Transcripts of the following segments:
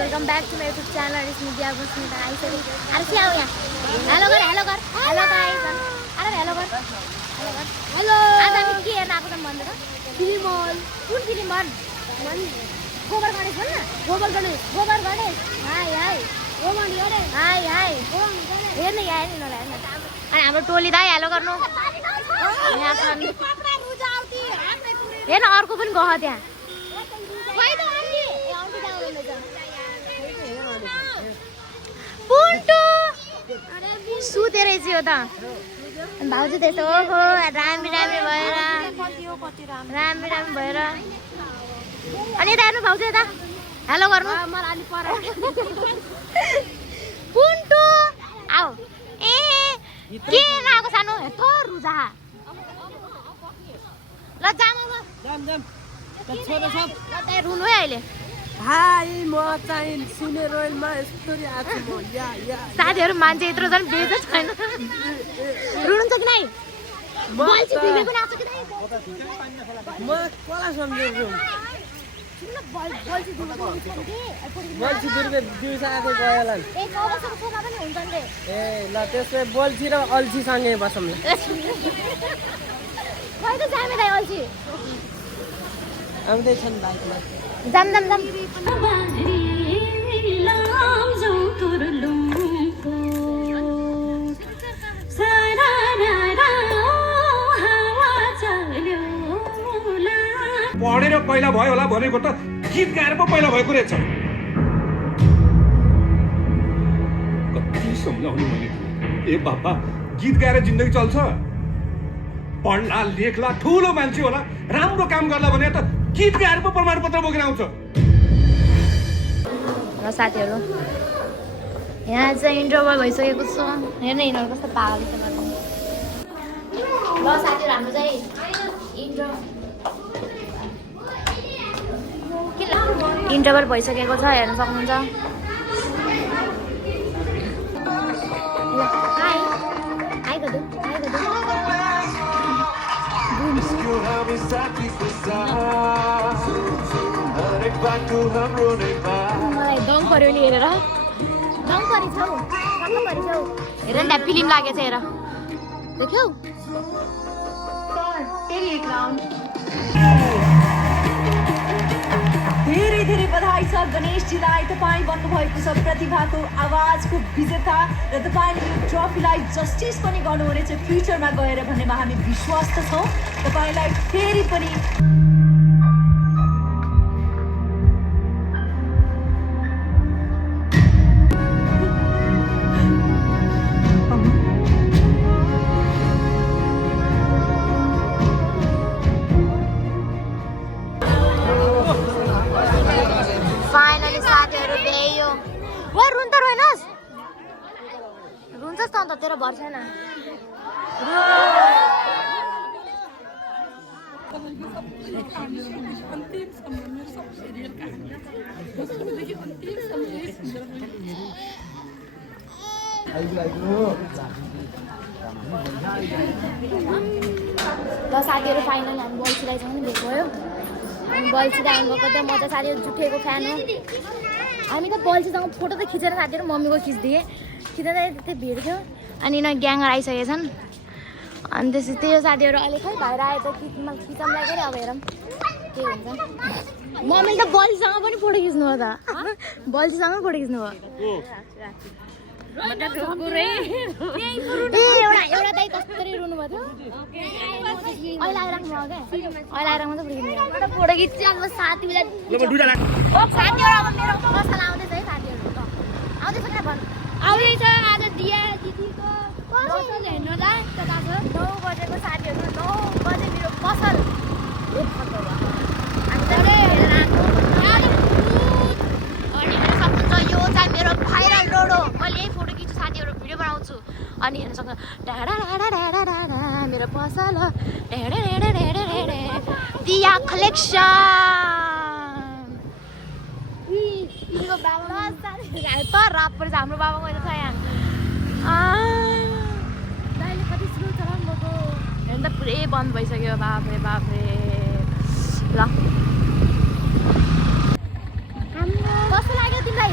welcome back to my YouTube channel इसमें दिया बसमिता आइसरी अरे क्या हो यहाँ हेलो कर हेलो गाइस अरे हेलो कर हेलो आज हामी के हेर्न आएको छौं भन्नु त फिल्म हल कुन फिल्म हल गोबर गणेश भन्न गोबर गणेश हाय हेर्न यहाँ हेर्न नला हेर्न अनि हाम्रो टोली दाइ हेलो गर्नु यहाँ छन् हेर्न अर्को पनि गयो त्यहाँ पुन्टु सुते रहेछ यो त भाउजू त्यस्तो ओहो राम्री भएर अनि यता हेर्नु भाउजू यता हेलो गर्नु पुन्टु आऊ ए के लागेको सानो यत्रो रुजा ल जाम रुनु है अहिले हाई म चाहिँ सिने रोयलमा स्टोरी आएको म या साथीहरु मान्छे यत्रो जन बेज छैन रुनु छ कि नै बल्छी दिबे पनि आछ कि नै म कसलाई सम्झेछु बल्छी दिबे पनि छ कि बल्छी दुर्बे दिउँसो आएको गएला ए कबसको छोरा पनि हुन्छन् रे ए ल त्यसै बल्छी र अल्छी सँगै बसौँ ल खै त जामे दाइ अल्छी आउँदै छन् बाइकमा जाम पढेर पहिला भयो होला भनेको त गीत गाएर पो पहिला भएको रहेछ कति सम्झाउनु मैले ए बाबा गीत गाएर जिन्दगी चल्छ पढ्ला लेख्ला ठुलो मान्छे होला राम्रो काम गर्ला भने त गीत गाएर पो प्रमाणपत्र बोकेर आउँछ र साथीहरु यहाँ चाहिँ इन्टरभल भइसकेको छ हेर्न यिनीहरु कस्तो पागल छ ल साथीहरु हाम्रो चाहिँ इन्टरभल भइसकेको छ हेर्न सक्नुहुन्छ मलाई दङ पर्यो नि हेरेर दङ परिछौ हेर न फिल्म लागेछ हेर देख्यौ धेरै धेरै बधाई छ गणेशजीलाई तपाईँ बन्नुभएको छ प्रतिभाको आवाजको विजेता र तपाईँले यो ट्रफीलाई जस्टिस पनि गर्नुहुनेछ फ्युचरमा गएर भन्नेमा हामी विश्वस्त छौँ तपाईँलाई फेरि पनि रुन्छस् त अन्त तेरो भर छैन ल साथीहरु फाइनल हामी बल्छीलाई चाहिँ भेट भयो अनि बल्छी आउनु गएको थियो म चाहिँ साथीहरु जुठेको फ्यान हो हामी त बल्छीसँग फोटो त खिचेर साथीहरु मम्मीको खिच्दिए खिच्दा त्यति भिड थियो अनि यिनीहरू ग्याङ आइसकेको छन् अनि त्यसपछि त्यही हो साथीहरु अहिले खै भएर आयो त खिचम लाग्यो अब हेरौँ के हुन्छ मम्मीले त बल्छीसँग पनि फोटो खिच्नु हो त बल्छीसँग फोटो खिच्नु हो एउटा दाइ कस्तरी रुनु भएको थियो अहिले आइराख्नु भयो क्या अहिले आइराख्नु मात्रै फोटो खिच्छु अब साथीलाई साथीहरु अब मेरो पसल आउँदैछ है साथीहरु आउँदैछ क्या भन्नु आउँदैछ आज दिया दिदीको पसल हेर्नु ल कता छ 9 बजेको साथीहरु 9 बजे मेरो पसल अनि हेर्न सक्नुहुन्छ यो चाहिँ मेरो भाइरल रोड हो मैले यही फोटो खिच्छु साथीहरु भिडियो बनाउँछु अनि हेर्न सक्नुहुन्छ मेरो पसल दिया कलेक्सन तिम्रो बाबा त राप पर्छ हाम्रो बाबाको अहिले छ यहाँ दाइले कति स्लो चलाउनु भएको हेर्नु त पुरै बन्द भइसक्यो बाफ्रे ल कस्तो लाग्यो तिमीलाई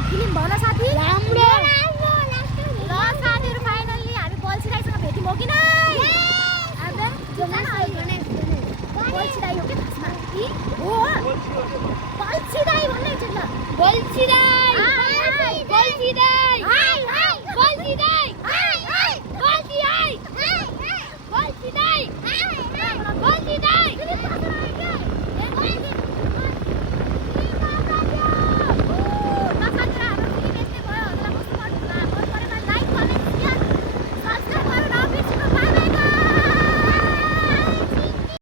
बल्छिदाई भन्ने छ ल बल्छिदाई बल्छिदाई बल्छिदाई